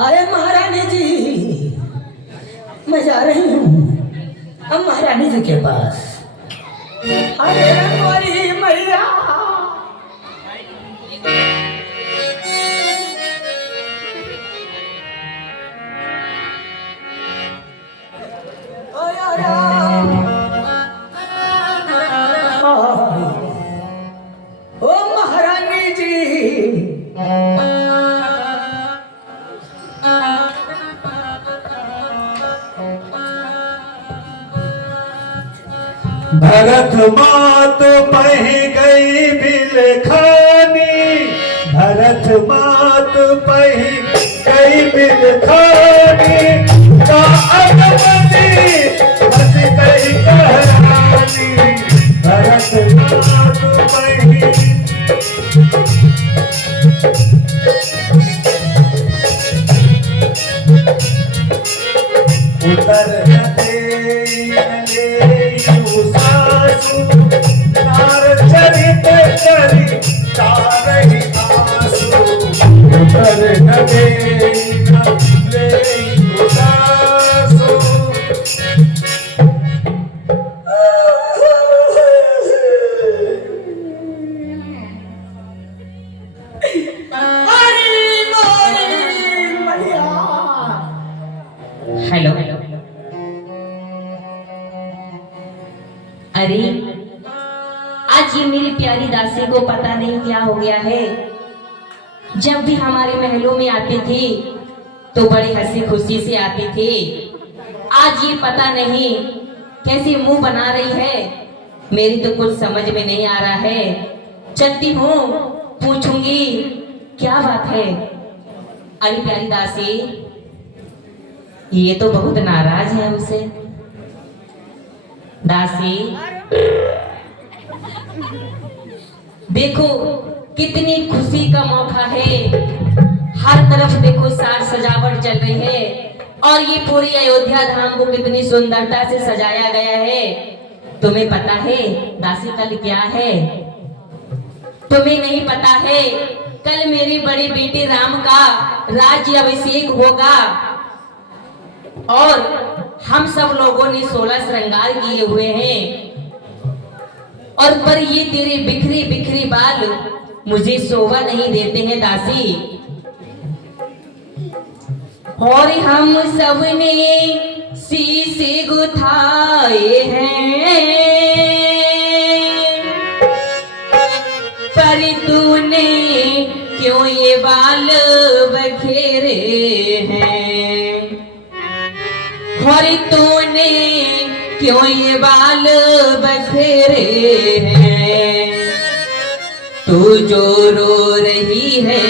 अरे महारानी जी, मैं जा रही हूँ अब महारानी जी के पास। अरे रंगवाली मैया, ओ महारानी जी, भरत मात पह गई बिलखानी, भरत मात पह गई बिलखानी, का अगमती बस गई कहरानी, भरत मात पह उतर चरित करी तारही आंसू, उतर नगे ले उदासू। हेलो, अरे आज ये मेरी प्यारी दासी को पता नहीं क्या हो गया है। जब भी हमारे महलों में आती थी तो बड़ी हंसी खुशी से आती थी। आज ये पता नहीं कैसे मुंह बना रही है, मेरी तो कुछ समझ में नहीं आ रहा है। चलती हूँ, पूछूंगी क्या बात है। अरे प्यारी दासी, ये तो बहुत नाराज है हमसे। दासी देखो कितनी खुशी का मौका है, हर तरफ देखो साज सजावट चल रही है और ये पूरी अयोध्या धाम को कितनी सुंदरता से सजाया गया है। तुम्हें पता है दासी कल क्या है? तुम्हें नहीं पता है कल मेरी बड़ी बेटी राम का राज्य अभिषेक होगा और हम सब लोगों ने 16 श्रृंगार किए हुए हैं। और पर ये तेरे बिखरे बिखरे बाल मुझे शोभा नहीं देते हैं दासी। और हम सब ने शीशे गुथाए हैं, पर तूने क्यों ये बाल बखेरे हैं? और तूने क्यों ये बाल बखेरे हैं? तू जो रो रही है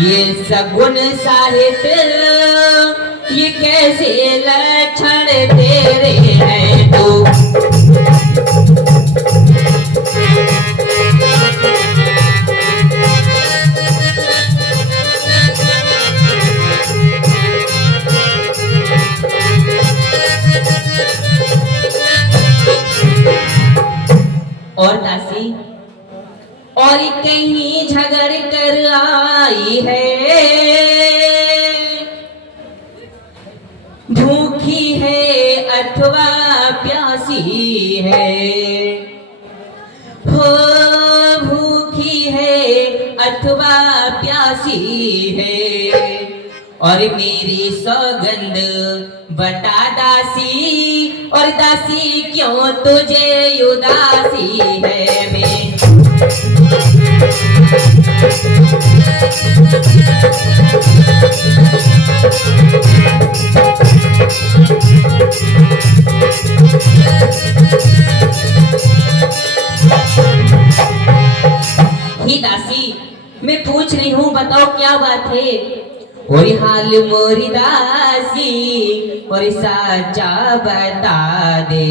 ये सगुन साहित्य, ये कैसे लक्षण तेरे हैं? तू और दासी और कहीं झगड़ कर आई है, भूखी है अथवा प्यासी है, हो भूखी है अथवा प्यासी है। और मेरी सौगंध बता दासी, और दासी क्यों तुझे उदासी है? मैं ही दासी, मैं पूछ रही हूँ, बताओ क्या बात है? और हाल मोरी दासी और साचा बता दे,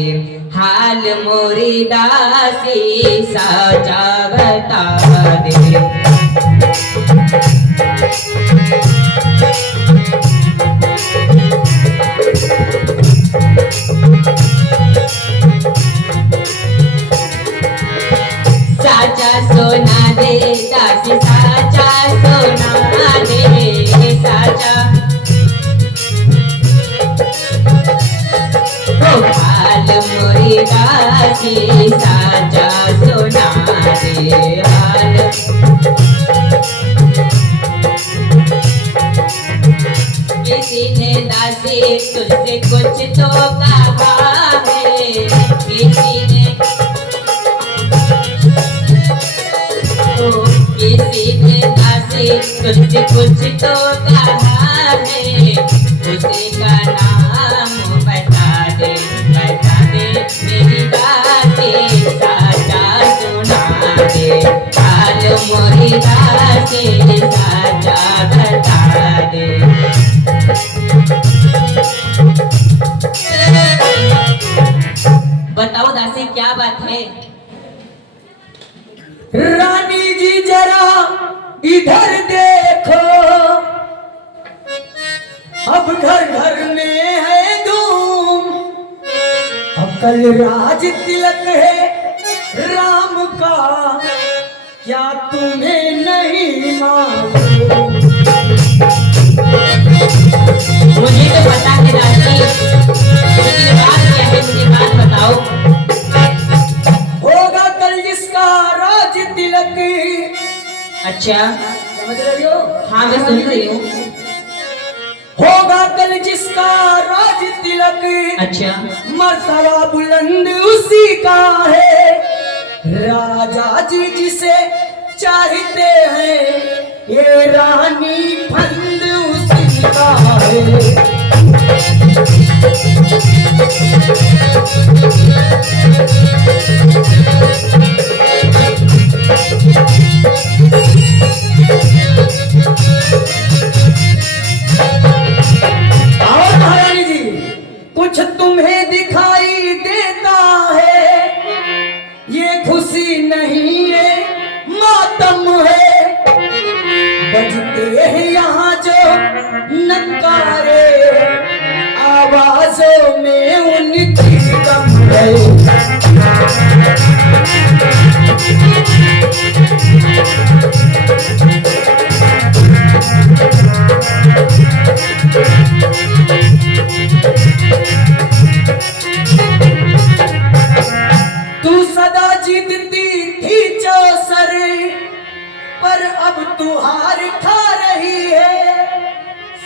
हाल मोरी दासी साचा बता दे। साचा सोना दे दासी, साचा सोना दे, साचा दासी साचा सुना दे हाल। किसी ने दासी तुझसे कुछ तो कहा है, किसी ने दासी तुझसे कुछ तो कहा है, उसी का नाम बता दे मेरी दासी साचा सुना दे हाल, मोरी दासी साचा बता दे। बताओ दासी क्या बात है? रानी जी जरा इधर देखो, अब घर घर में है धूम, अब कल राज तिलक है राम का, क्या तुम्हें नहीं मालूम? मुझे तो पता है दासी, लेकिन बात क्या है मुझे बात बताओ। होगा कल जिसका राज तिलक। अच्छा समझ रही हो? हाँ मैं सुन रही हूँ। होगा कल जिसका राज तिलक, अच्छा मर्तबा बुलंद उसी का है, राजा जी जिसे चाहते हैं, ये रानी फंद उसी का है। और महारानी जी, कुछ तुम्हें दिखाई देता है, ये खुशी नहीं है मातम है, बजते हैं यहाँ जो नकारे, आवाजों में उनकी गम है। तू सदा जीतती थी चौसर, पर अब तू हार खा रही है।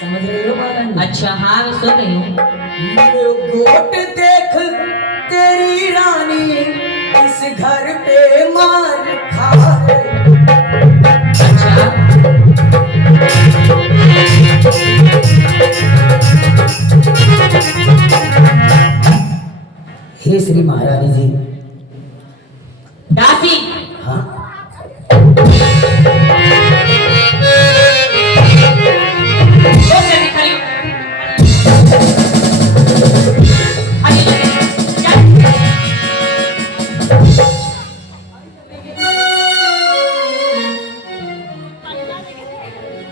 समझ रही हो महारानी? अच्छा हाँ मैं सुन रही हूँ। गोट देख तेरी रानी इस घर पे मार खा रही। अच्छा हे श्री महारानी जी। दासी हाँ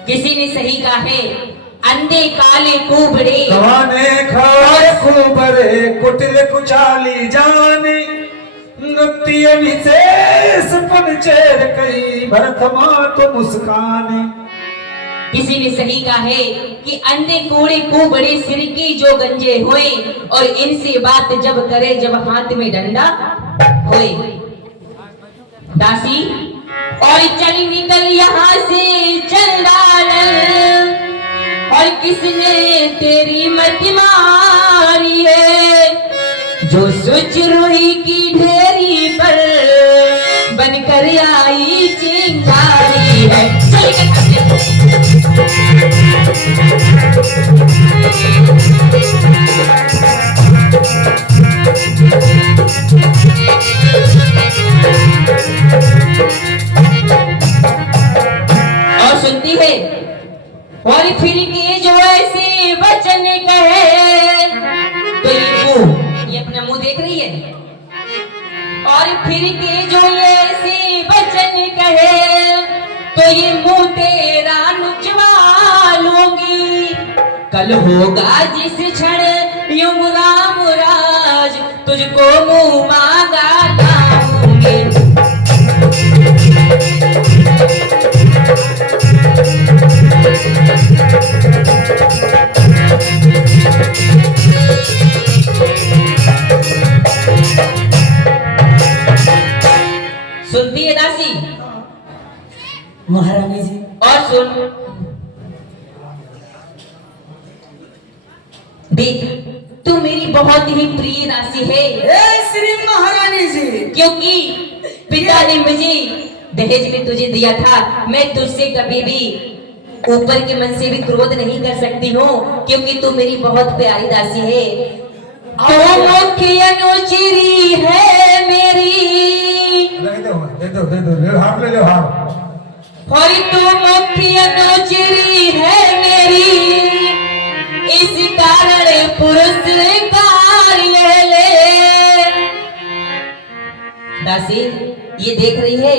किसी ने सही कहा है, अंधे काले कुबड़े कवाने खाए खूबरे कुटिल कुचाली जानी, नृत्य विशेष पंचेर कई भरत मात मुस्कानी। किसी ने सही कहा है कि अंधे कूड़े को बड़े सिर की जो गंजे होए, और इनसे बात जब करे जब हाथ में डंडा होए। दासी और चली निकल यहाँ से चंडालन, और किसने तेरी मत मारी है, जो सोच रोही की ढेरी पर बनकर आई चिंगारी है। और सुनती है, और फिर के जो ऐसे वचन कहे, तो ये अपना मुंह देख रही है, और फिर के जो ऐसे वचन कहे, तो ये मुंह तेरा नुचवा लूंगी। कल होगा जिस क्षण युमराम राज, तुझको मुंह मांगा लाऊंगी। महारानी जी, और सुन, देख तू मेरी बहुत ही प्रिय दासी है। ए श्री महारानी जी, क्योंकि पिता ने मुझे दहेज में तुझे दिया था। मैं तुझसे कभी भी ऊपर के मन से भी क्रोध नहीं कर सकती हूँ, क्योंकि तू मेरी बहुत प्यारी दासी है। तो मुख्य अनुचरी है मेरी, दे दो हार ले लो हार। और तू मुख्य अनुचरी है मेरी, इस कारण पुरस्कार ले ले। दासी ये देख रही है,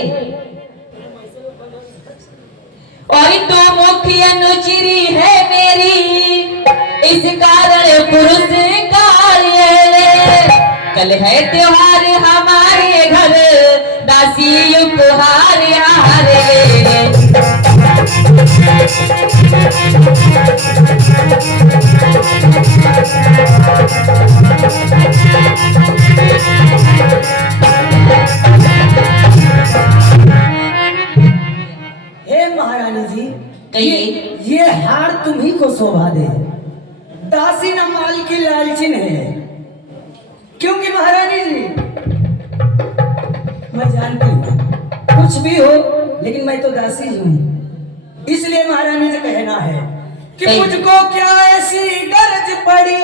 और तो मुख्य अनुचरी है मेरी, इस कारण पुरस्कार ले ले। कल है त्योहार हमारे घर, दासी उपहार हार ले। हे महारानी जी, कहिए। ये हार तुम्ही को शोभा दे। दासी न माल की लालचिन है, क्योंकि महारानी जी मैं जानती हूँ कुछ भी हो, लेकिन मैं तो दासी ही हूँ। इसलिए महारानी जी कहना है कि कहिए। मुझको क्या ऐसी गरज पड़ी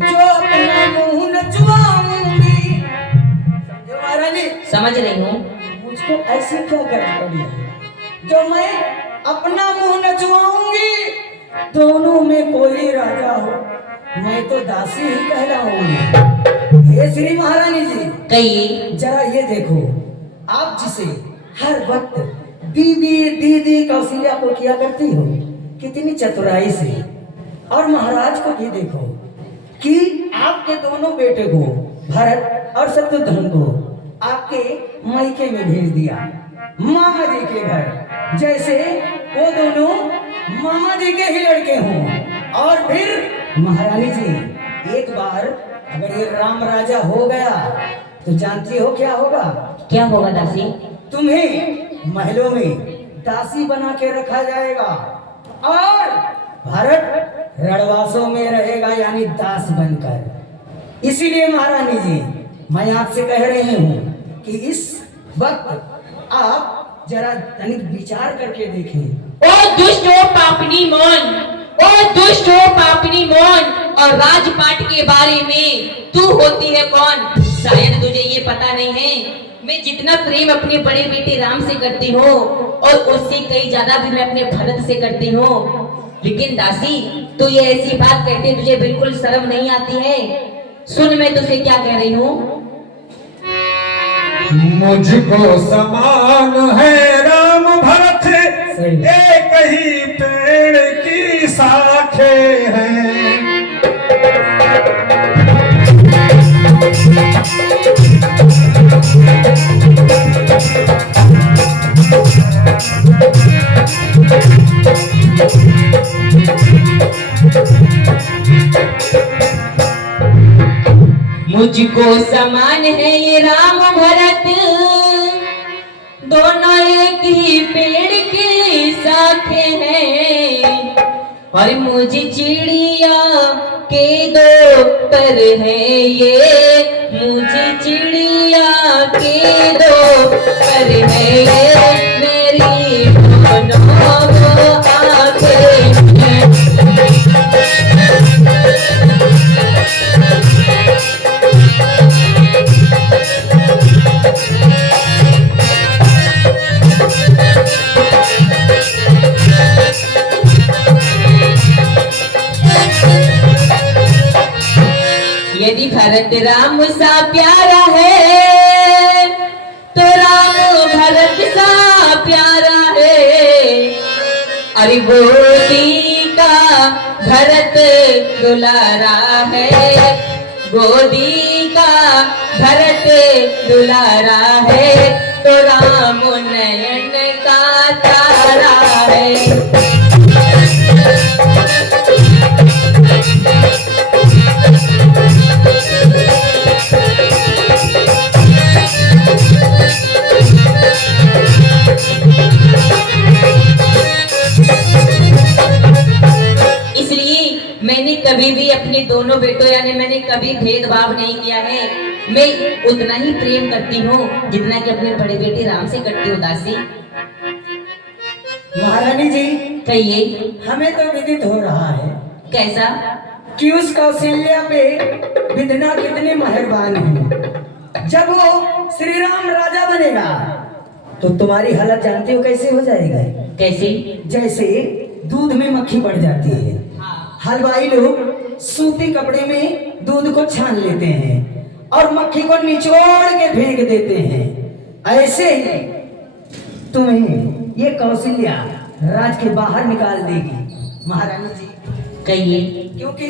जो अपना मुंह न चुआऊंगी। समझो महारानी, समझ रही हूँ। मुझको ऐसी क्या गरज पड़ी है जो मैं अपना मुंह न चुआऊंगी। दोनों में कोई राजा हो, मैं तो दासी ही कहलाऊंगी। हे श्री महारानी जी, कहिए। जरा ये देखो, आप जिसे हर वक्त बीबी दीदी कौशल्या को किया करती हो, कितनी चतुराई से। और महाराज को भी देखो कि आपके दोनों बेटे को, भरत और शत्रुघ्न को, आपके मायके में भेज दिया, मामा जी के घर, जैसे वो दोनों मामा जी के ही लड़के हों। और फिर महारानी जी, एक बार अगर ये राम राजा हो गया तो जानती हो क्या होगा? क्या होगा दासी? तुम्हें महलों में दासी बना के रखा जाएगा और भरत रणवासों में रहेगा, यानी दास बनकर। इसीलिए महारानी जी, मैं आपसे कह रही हूँ कि इस वक्त आप जरा तनिक विचार करके देखें। ओ दुष्ट हो पापनी मौन, ओ दुष्ट हो पापनी मौन, और राजपाट के बारे में तू होती है कौन? शायद तुझे ये पता नहीं है, मैं जितना प्रेम अपने बड़े बेटे राम से करती हूँ और उससे कई ज्यादा भी मैं अपने भरत से करती हूँ। लेकिन दासी, तू ये ऐसी बात कहते तुझे बिल्कुल शर्म नहीं आती है? सुन मैं तुझसे क्या कह रही हूँ। मुझको समान है राम भरत, सही। एक ही पेड़ की शाखे हैं। मुझको समान है ये राम भरत, दोनों एक ही पेड़ की शाखे हैं। और मुझे चिड़िया के दो पर है ये, मुझे चिड़िया के दो पर है ये, मेरी दोनों आंखें हैं। यदि भरत राम सा प्यारा है तो राम भरत सा प्यारा है। अरे गोदी का भरत दुलारा है, गोदी का भरत दुलारा है, तो राम नयन का तारा है। कभी भी अपने दोनों बेटों यानी मैंने कभी भेदभाव नहीं किया है। मैं उतना ही प्रेम करती हूँ जितना कि अपने बड़े बेटे राम से करती हूँ दासी। महारानी जी, कहिए हमें तो विदित हो रहा है कैसा? कि उस कौशल्या पे विधना कितने मेहरबान है। जब वो श्री राम राजा बनेगा तो तुम्हारी हालत जानते हो कैसे हो जाएगा? कैसे? जैसे दूध में मक्खी बढ़ जाती है, हलवाई लोग सूती कपड़े में दूध को छान लेते हैं और मक्खी को निचोड़ के फेंक देते हैं। ऐसे ही तुम्हें ये कौशल्या राज के बाहर निकाल देगी महारानी जी। कहिए। क्योंकि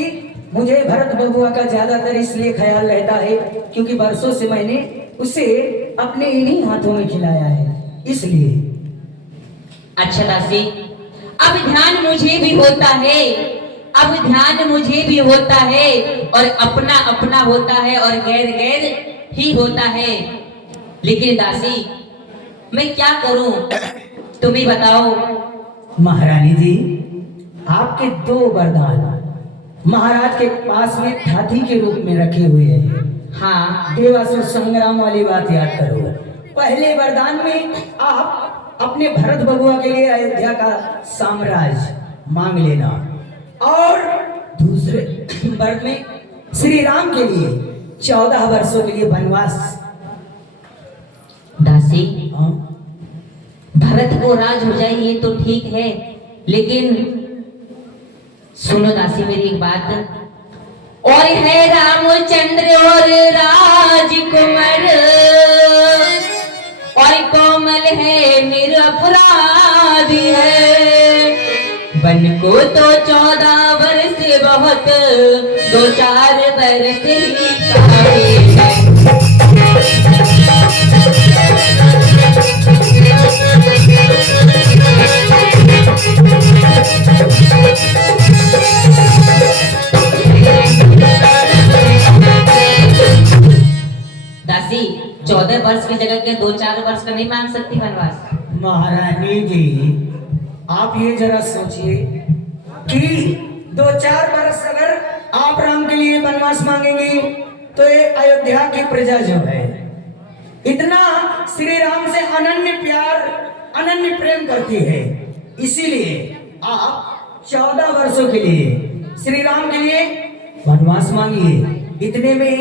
मुझे भरत बबुआ का ज्यादातर इसलिए ख्याल रहता है क्योंकि बरसों से मैंने उसे अपने इन्हीं हाथों में खिलाया है, इसलिए। अच्छा दासी, अब ध्यान मुझे भी होता है, अब ध्यान मुझे भी होता है और अपना अपना होता है और गैर गैर ही होता है। लेकिन दासी मैं क्या करूं, तुम ही बताओ। महारानी जी, आपके 2 वरदान महाराज के पास में हाथी के रूप में रखे हुए हैं। हाँ, देवासुर संग्राम वाली बात याद करो। पहले वरदान में आप अपने भरत बबुआ के लिए अयोध्या का साम्राज्य मांग लेना और दूसरे वर में श्री राम के लिए 14 वर्षों के लिए वनवास। दासी हाँ? भरत को राज हो जाए ये तो ठीक है, लेकिन सुनो दासी मेरी एक बात। और है रामचंद्र और राजकुमार और कोमल है निरपराधी है। बन को तो 14 वर्ष बहुत, 2-4 वर्ष ही काफी है। दासी 14 वर्ष की जगह के 2-4 वर्ष का नहीं मांग सकती वनवास? महारानी जी, आप ये जरा सोचिए कि 2-4 वर्ष अगर आप राम के लिए वनवास मांगेंगे तो ये अयोध्या की प्रजा जो है इतना श्री राम से अनन्य प्यार अनन्य प्रेम करती है, इसीलिए आप 14 वर्षों के लिए श्री राम के लिए वनवास मांगिए। इतने में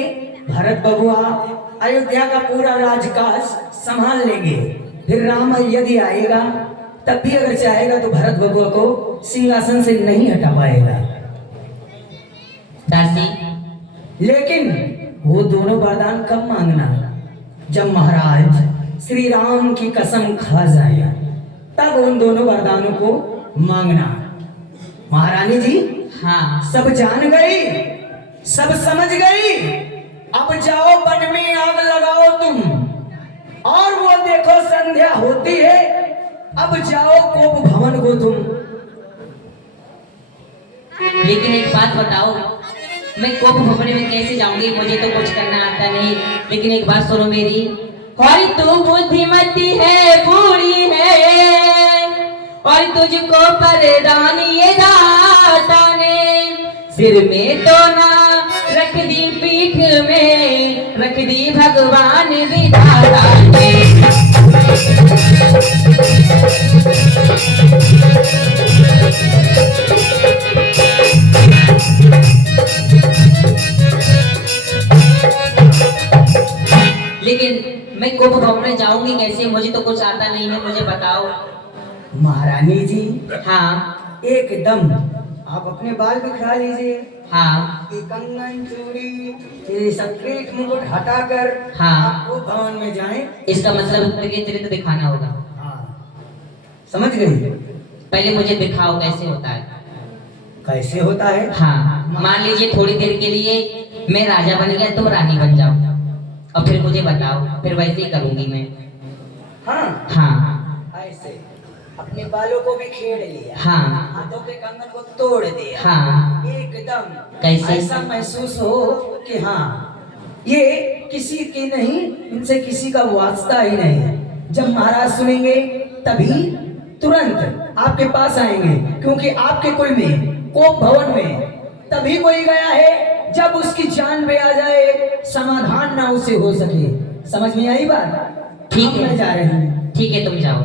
भरत बबुआ अयोध्या का पूरा राजकाज संभाल लेंगे। फिर राम यदि आएगा तब भी अगर चाहेगा तो भरत बबुआ को सिंहासन से नहीं हटा पाएगा। दासी लेकिन वो दोनों वरदान कब मांगना? जब महाराज श्री राम की कसम खा जाए तब उन दोनों वरदानों को मांगना। महारानी जी, हाँ, सब जान गई, सब समझ गई। अब जाओ वन में आग लगाओ तुम, और वो देखो संध्या होती है। अब जाओ कोप भवन को तुम। लेकिन एक बात बताओ, मैं कोप भवन में कैसे जाऊंगी? मुझे तो कुछ करना आता नहीं। लेकिन एक बात सुनो मेरी, और तू बुद्धिमती है, बूढ़ी है, और तुझको परदान ये दाता ने सिर में तो ना रख दी, पीठ में रख दी भगवान विधाता ने। लेकिन मैं कोप भवन में जाऊंगी कैसे? मुझे तो कुछ आता नहीं है, मुझे बताओ। महारानी जी, हाँ एकदम आप अपने बाल बिखरा लीजिए। हाँ ये कंगन चूड़ी ये सब पीठ मुकुट हटाकर हाँ। आपको भवन में जाएं। इसका मतलब तेरे चरित्र दिखाना होगा। हाँ, समझ गई? पहले मुझे दिखाओ कैसे होता है। कैसे होता है? हाँ, मान लीजिए थोड़ी देर के लिए मैं राजा बन गया, तुम रानी बन जाओ, और फिर मुझे बताओ, फिर वैसे ही करूंगी मैं। हाँ, हाँ ऐसे अपने बालों को भी खेड़ लिया, हाँ हाथों के कंगन को तोड़ दिया, हाँ। एकदम कैसे? ऐसा महसूस हो कि हाँ ये किसी की नहीं, इनसे किसी का वास्ता ही नहीं है। जब महाराज सुनेंगे तभी तुरंत आपके पास आएंगे, क्योंकि आपके कुल में कोप भवन में तभी कोई गया है जब उसकी जान पे आ जाए, समाधान ना उसे हो सके। समझ में आई बात? ठीक अब है। मैं जा रही हूँ। ठीक है, तुम जाओ।